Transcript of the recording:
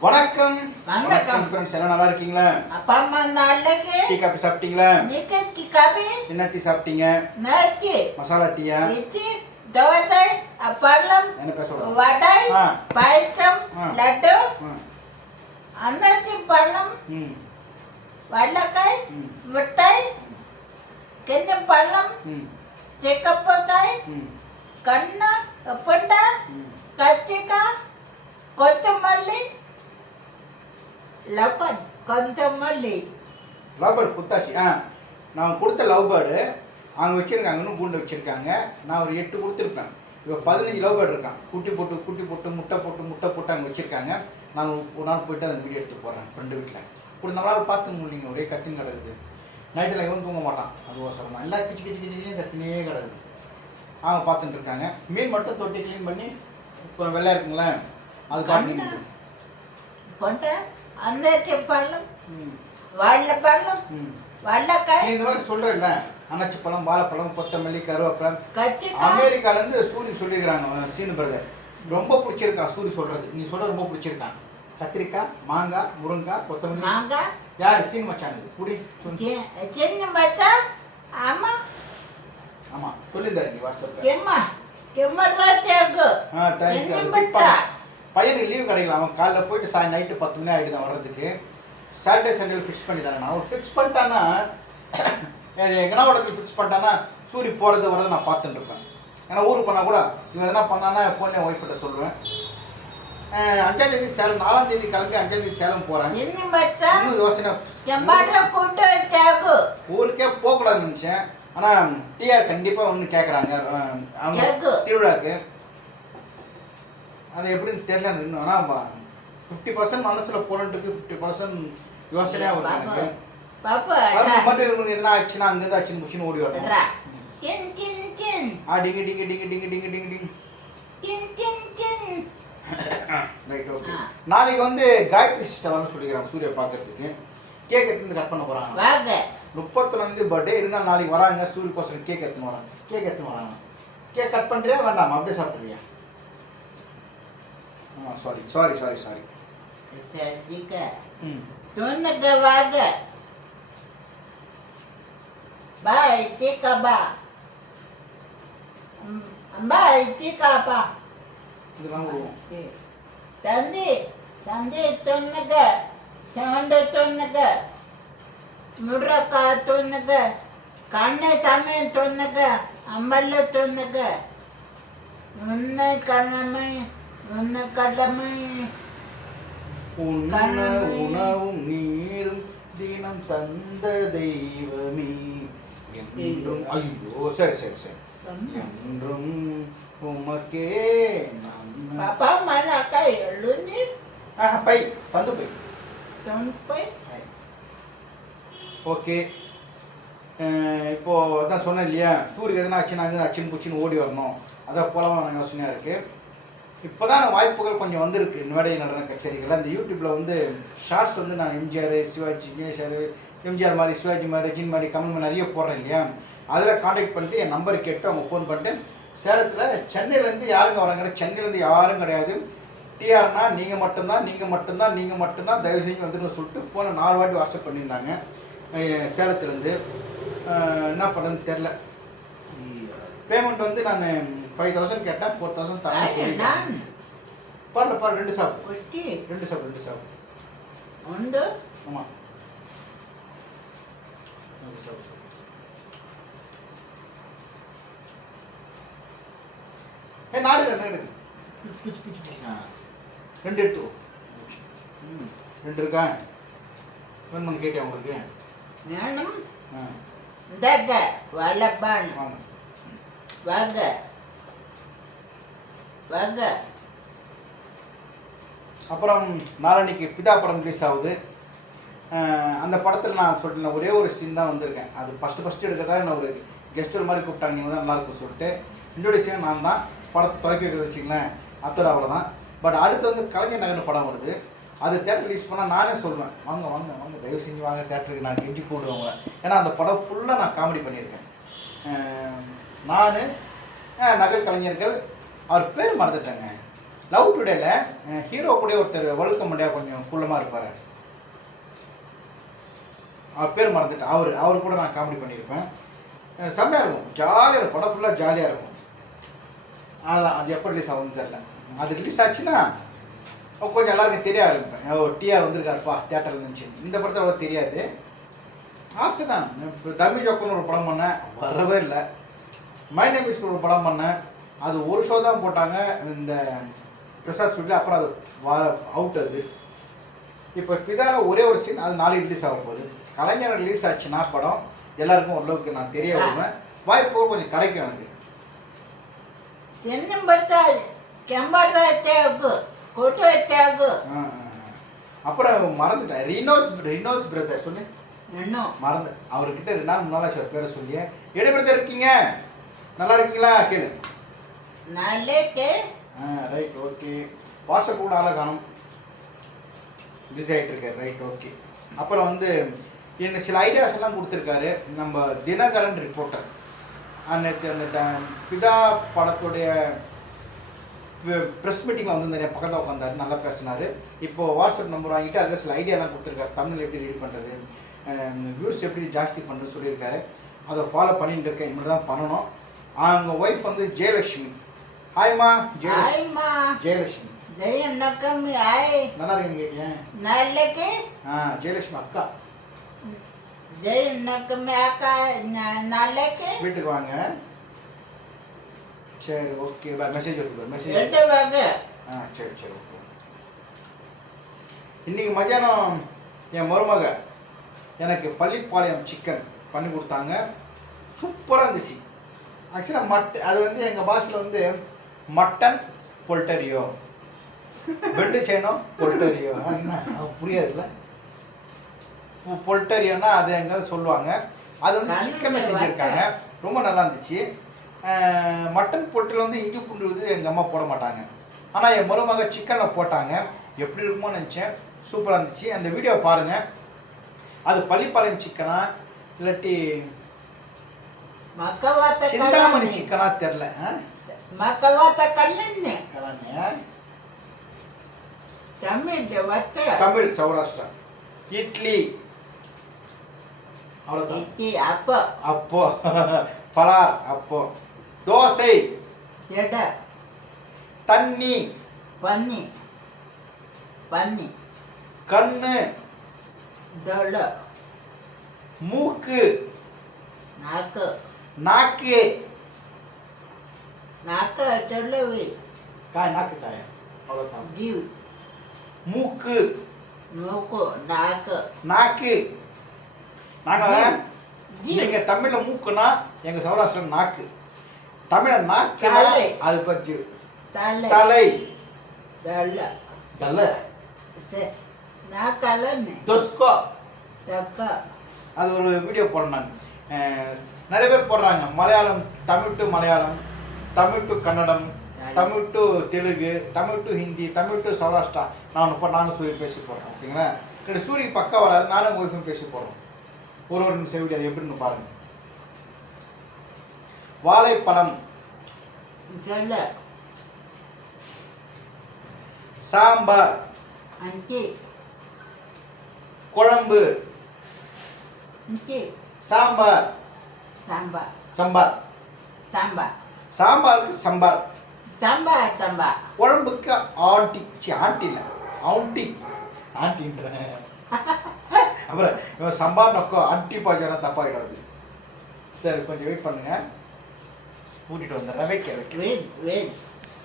வணக்கம். வணக்கம். ஃப்ரெண்ட்ஸ் எல்லாம் நல்லா இருக்கீங்களா? அப்பா அம்மா நாளைக்கு டீ காபி சாப்பிட்டீங்களா? நிக்கி கவி என்ன டீ சாப்பிட்டீங்க? நாக்கி மசாலா டீயா? இட்லி தோசை அப்பளம் என்ன பேச விடாது. வடை. பாயசம். லட்டு ம், அன்னத்தி பழம் வல்லக்காய் ம், மிட்டாய் கிண்ண பழம் சிக்கப்பக்காய் கண்ணு புண்டை. கத்திரிக்காய் கொத்தமல்லி லப்பன் கொத்தமல்லி லவ் பேர்டு குத்தாச்சு ஆ. நான் கொடுத்த லவ் பேர்டு அவங்க வச்சுருக்காங்க இன்னும் கூண்டு வச்சுருக்காங்க. நான் ஒரு எட்டு கொடுத்துருப்பேன். இப்போ பதினஞ்சு லவ் பேர்டு இருக்கான் குட்டி போட்டு குட்டி போட்டு முட்டை போட்டு முட்டை போட்டு அங்கே வச்சுருக்காங்க. நான் ஒரு நாள் போயிட்டு அந்த வீடியோ எடுத்து போடுறேன் ஃப்ரெண்டு வீட்டில் இப்படி நல்லா பார்த்து முடியுங்க ஒரே கத்தின்னு கிடக்குது. நைட்டில் இவன் தூங்க மாட்டான். அது ஓசரம். தான் எல்லாம் கிச்சு கிச்சு கிச்சு கத்தினே கிடக்குது. அவங்க பார்த்துட்டு இருக்காங்க. மீன் மட்டும் தொட்டி க்ளீன் பண்ணி இப்போ வெள்ளை இருக்குங்களே அது காட்டி புண்டை ம் வாழைப்பழம் ம். வல்லக்காய் நீ இந்த மாதிரி சொல்கிறேன்ல அன்னாச்சி பழம் வாழைப்பழம் கொத்தமல்லி கருவேப்பிலை. கத்திரிக்காய் அமெரிக்காலேருந்து சூரி சொல்லிக்கிறாங்க சீனு பிரதர் ரொம்ப பிடிச்சிருக்கான் சூரி சொல்கிறது நீ சொல்கிறது ரொம்ப பிடிச்சிருக்கான் கத்திரிக்காய் மாங்காய் முருங்காய் கொத்தமல்லி. மாங்காய்? யார்? சீனு மச்சானுக்கு புடி சொல்லி. சி- சின்ன மச்சா ஆமா ஆமாம் சொல்லியிருந்தாரு நீ வாட்ஸ்அப்பில். கெம்மா கெம்மட்ரா தேக்கு ஆ தேங்க்யூ பையனுக்கு லீவ் கிடைக்கல. அவன் காலைல போயிட்டு சாய் நைட்டு பத்து மணி ஆகிடுதான் வர்றதுக்கு. சாட்டர்டே சண்டே ஃபிக்ஸ் பண்ணி தானே நான் ஃபிக்ஸ் பண்ணிட்டான்னா எங்கன்னா இடத்துல ஃபிக்ஸ் பண்ணிட்டான்னா சூரி போகிறது வரதை நான் பார்த்துட்டு இருப்பேன். ஏன்னா ஊருக்கு பண்ணால் கூட இவன் எதனா பண்ணான்னா ஃபோன்லேயே ஒய்ஃப்கிட்ட சொல்லுவேன். அஹ் அஞ்சாம் தேதி சேலம் நாலாம் தேதி கிளம்பி அஞ்சாம் தேதி சேலம் போகிறேன் இன்னும் யோசனை. ஊருக்கே போகக்கூடாதுன்னு நினச்சேன். ஆனால் டிஆர் கண்டிப்பாக வந்து கேட்குறாங்க அவங்க. திருவிழாக்கு. அது எப்படின்னு தெரியல எனக்கு இன்னும். ஆனால் ஃபிஃப்டி பர்சன்ட் மனசில் போலன்ட்டுக்கு ஃபிஃப்டி பர்சன்ட் யோசனையாக வரும் எனக்கு. மட்டும் இவங்களுக்கு எதனா ஆச்சுன்னா அங்கேருந்து ஆச்சுன்னு முடிச்சுன்னு ஓடி வரணும். ஆ டிங்கு டிங்கு டிங்கு டிங்கு டிங்கு டிங்கு ரைட் ஓகே. நாளைக்கு வந்து காயத்ரி சிஸ்டர் வரணும்னு சொல்லிக்கிறாங்க சூர்யா பார்க்கறதுக்கு கேக் எடுத்து கட் பண்ண போகிறாங்க வாங்க. முப்பத்தொன்னாந்தேதி பர்த்டே இருந்தால் நாளைக்கு வராங்க சூரிய கோசம் கேக் எடுத்துன்னு வராங்க. கேக் எடுத்துன்னு வராங்க. கேக் கட் பண்ணுறியா வேண்டாமா? அப்படியே சாப்பிட்றியா ஆ சாரி சாரி சாரி சாரி சதிக்க ம். துணுக்க வாங்க பாய் டிக்கா பா பாய் டிக்கா பா இதெல்லாம் விடுவோம் தந்தி தந்தி துணுக்க சவுண்டு துணுக்க முருக்கா துணுக்க கண்ணு தமிழ் முன்ன கிழமை கிழமை உண்ண உணவும் நீரும் தினம் தந்த தெய்வமே. என்றும் ஐயோ சரி சரி சரி. என்றும் உமக்கே பாப்பா பை வந்து பை. தொண்பை ஓகே. இப்போ அதான் சொன்னேன் இல்லையா சூரியக்கு எதனா ஆச்சுன்னா அங்கே அச்சின் புச்சின்னு ஓடி வரணும். அதான் போலமான யோசனையாக இருக்குது இப்போதான் வாய்ப்புகள் கொஞ்சம் வந்திருக்கு. இந்த மேடை நடன கச்சேரிகள் அந்த யூடியூப்பில் வந்து ஷார்ட்ஸ் வந்து நான் எம்ஜிஆர் சிவாஜி விஜயசார் எம்ஜிஆர் மாதிரி சிவாஜி மாதிரி ரஜின் மாதிரி கமல் மாதிரி நிறைய போடுறேன் இல்லையா? அதில் காண்டாக்ட் பண்ணிட்டு என் நம்பர் கேட்டு அவங்க ஃபோன் பண்ணிட்டு சேலத்தில் சென்னையிலேருந்து யாருங்க வராங்க சென்னையிலேருந்து யாரும் கிடையாது. டிஆர்னா நீங்கள் மட்டும்தான் நீங்கள் மட்டும்தான் நீங்கள் மட்டும்தான் தயவு செஞ்சு வந்துருன்னு சொல்லிட்டு ஃபோனை நாலு வாட்டி வாட்ஸ்அப் பண்ணியிருந்தாங்க. சேலத்துலேருந்து. என்ன பண்ணுறதுன்னு தெரில பேமெண்ட் வந்து நான் ஃபைவ் தௌசண்ட் கேட்டேன் ஃபோர் தௌசண்ட் தரேன் நான் பாருல பாரு ரெண்டு குட்டி ரெண்டு சாப்பிடு ரெண்டு சாப்பிடு உண்டு ஆமாம் ரெண்டு சாப்பிடு சாப்பிடு. ஏ ஆ. ரெண்டு எடுத்து ம். ரெண்டு இருக்கா? வேணுமான்னு கேட்டேன் உங்களுக்கு? வேணும். ஆ. இந்தாக்க வல்லப்பான் வாங்க. வாங்க. அப்புறம் நாளன்னைக்கு பிதா படம் ரிலீஸ் ஆகுது. அந்த படத்தில் நான் சொல்லிட்டேன் ஒரே ஒரு சீன் தான் வந்திருக்கேன். அது ஃபஸ்ட்டு ஃபஸ்ட்டு எடுக்கிறதா என்ன ஒரு கெஸ்ட் மாதிரி கூப்பிட்டாங்க நீங்கள் தான் நல்லாயிருக்கும் சொல்லிட்டு. சீன் நான் தான் படத்தை துவக்கி வைக்கிறது வச்சிங்களேன் அத்தோட அவ்வளோதான் பட் அடுத்து வந்து கலைஞர் நகர்னு படம் வருது. அது தேட்டர் ரிலீஸ் பண்ணால் நானே சொல்லுவேன் வாங்க வாங்க வாங்க தயவு செஞ்சு வாங்க தேட்டருக்கு நான் கெஞ்சி போடுவேன் உங்களை. ஏன்னா அந்த படம் ஃபுல்லாக நான் காமெடி பண்ணியிருக்கேன். நான் நகர் கலைஞர்கள் அவர் பேர் மறந்துட்டேங்க. லவ் டுடேல ஹீரோ கூட ஒருத்தர் வழுக்க முடியாது கொஞ்சம் குள்ளமாக இருப்பார். அவர் பேர் மறந்துட்டேன். அவர் அவர் கூட நான் காமெடி பண்ணியிருப்பேன். செம்மையாக இருக்கும். ஜாலியாக இருக்கும். படம் ஃபுல்லாக ஜாலியாக இருக்கும். அதான் அது எப்போ ரிலீஸ் ஆகும்னு தெரில அது ரிலீஸ் ஆச்சுன்னா கொஞ்சம் எல்லாருக்கும் தெரிய ஆரம்பிப்பேன். ஓ டிஆர் வந்திருக்காருப்பா தேட்டரில் இருந்துச்சு இந்த படத்தை அவ்வளோ தெரியாது. ஆசை தான் இப்போ டம்மி ஜோக்கர்னு ஒரு படம் பண்ணேன். வரவே இல்லை. மை நேம் ஒரு படம் பண்ணேன். அது ஒரு ஷோ தான் போட்டாங்க. இந்த பிரசாத் ஸ்டுடியோ அப்புறம் அது வா அவுட் அது. இப்போ பிதாவில் ஒரே ஒரு சீன் அது நாளைக்கு ரிலீஸ் ஆக போகுது. கலைஞர் ரிலீஸ் ஆச்சுன்னா படம் எல்லாருக்கும் ஓரளவுக்கு நான் தெரிய வருவேன். வாய்ப்பு கொஞ்சம் கிடைக்கும் எனக்கு. என்ன தென்னம்பத்தாய் செம்பர்தாய் தேவு கொட்டு தேவு அப்புறம் மறந்துட்டேன். ரினோஸ் ரினோஸ் பிரதர் சொல்லு. மறந்து. அவர்கிட்ட ரெண்டு நாள் முன்னால் பேரை சொல்லி எடுபடுத்த இருக்கீங்க. நல்லா இருக்கீங்களா? கேளு. நாளைக்கு ஆ ரைட் ஓகே வாட்ஸ்அப் கூட ஆளை காணும் பிஸி ஆகிட்டு இருக்காரு ரைட் ஓகே அப்புறம் வந்து எனக்கு சில ஐடியாஸ் எல்லாம் கொடுத்துருக்காரு. நம்ம தினகரன் ரிப்போர்ட்டர் நேற்று அந்த பிதா படத்துடைய ப்ரெஸ் மீட்டிங்கில் நிறைய பக்கத்தில் உட்காந்தாரு நல்லா பேசினார். இப்போது வாட்ஸ்அப் நம்பர் வாங்கிட்டு அதில் சில ஐடியாலாம் கொடுத்துருக்காரு. தமிழ் எப்படி ரீட் பண்ணுறது வியூஸ் எப்படி ஜாஸ்தி பண்ணுறது சொல்லியிருக்காரு. அதை ஃபாலோ பண்ணிட்டு இருக்கேன். இப்படி தான் பண்ணணும். அவங்க ஒய்ஃப் வந்து ஜெயலக்ஷ்மி ஹாய்மா ஜெயலட்சுமி ஜெயலட்சுமி ஜெய் அண்ணக்கம் ஹாய் நல்லா இருக்கீங்க கேட்டேன் நல்லக்கு ஆ ஜெயலட்சுமி அக்கா. ஜெய் அண்ணக்கம் அக்கா நல்லக்கு வீட்டுக்கு வாங்க. சரி ஓகே பா மெசேஜ் வந்து மெசேஜ் ரெண்டு வாங்க. ஆ சரி சரி ஓகே இன்னைக்கு மத்தியானம் என் மருமக எனக்கு பள்ளிப்பாளையம் சிக்கன் பண்ணி கொடுத்தாங்க. சூப்பராக இருந்துச்சு. ஆக்சுவலாக மட் அது வந்து எங்கள் பாஸில் வந்து மட்டன் பொல்டரியோ. பெண்டு செய்யணும் பொல்டரியோ. என்ன? புரியாதுல்ல. பொல்டரியோன்னா அது எங்க சொல்லுவாங்க. அது வந்து சிக்கமே செஞ்சுருக்காங்க. ரொம்ப நல்லா இருந்துச்சு. மட்டன் பொட்டில் வந்து இஞ்சி பூண்டு வந்து எங்கள் அம்மா போட மாட்டாங்க. ஆனால் என் மருமக சிக்கனை போட்டாங்க. எப்படி இருக்குமோ நினச்சேன். சூப்பராக இருந்துச்சு. அந்த வீடியோ பாருங்கள் அது பள்ளிப்பாளையம் சிக்கனா? இல்லாட்டி சிந்தாமணி சிக்கனா தெரில ஆ? मैं कलवाता कल्लन्ने ಕಲನ್ನೆ ತಮಿಳ್ ಒತ್ತೆ ತಮಿಳ್ ಸೌರಾಷ್ಟ್ರ ಇಡ್ಲಿ ಅவ்வளோதான் ಇಟ್ಟಿ ಅಪ್ಪ ಅಪ್ಪೋ ಫಲಾರ್ ಅಪ್ಪೋ ದೋಸೆ ಎಡ தண்ணி ಪನ್ನಿ ಪನ್ನಿ கண்ணு ದಳ மூக்கு ನಾಲ್ಕು நாக்கு नाक चढलं होईल काय नाक काय अवलता जीव மூக்கு नको नाक நாக்கு நாங்கள் ஜீவ். நீங்கள் தமிழில் மூக்குனா எங்கள் சௌராஷ்டிரம் நாக்கு. தமிழ நாக்கு தலை. அது பற்றி தலை. தலை. चाललं தலை. ते- नाक आलं नाही தொஸ்கோ. टक्क அது ஒரு வீடியோ போடணும் நிறைய பேர் போடுறாங்க. Malayalam Tamil to Malayalam. Tamil to Kannada Tamil to Telugu Tamil to Hindi Tamil to Saurashtra. நான் இப்போ நானும் சூரிய பேசி போகிறேன் ஓகேங்களா? கிட்ட சூரிய பக்கம் வராது நானும் ஒய்ஃபும் பேசி போகிறோம் ஒரு ஒரு நிமிஷம் வீடியோ அது எப்படின்னு பாருங்க. வாழைப்பழம். சாம்பார். குழம்பு. சாம்பார். சாம்பார். சாம்பார். சாம்பார். சாம்பாருக்கு சம்பார். சம்பா சம்பா குழம்புக்கு ஆட்டி சி ஆட்டி இல்லை. ஆட்டி. ஆட்டின்றேன். அப்புறம் இவன் சம்பா நோக்கம் ஆட்டி பாய்ச்சாலும் தப்பாகிடாது சரி கொஞ்சம் வெயிட் பண்ணுங்க. கூட்டிகிட்டு வந்துடுறேன் வெயிட் வெயிட் வெயிட்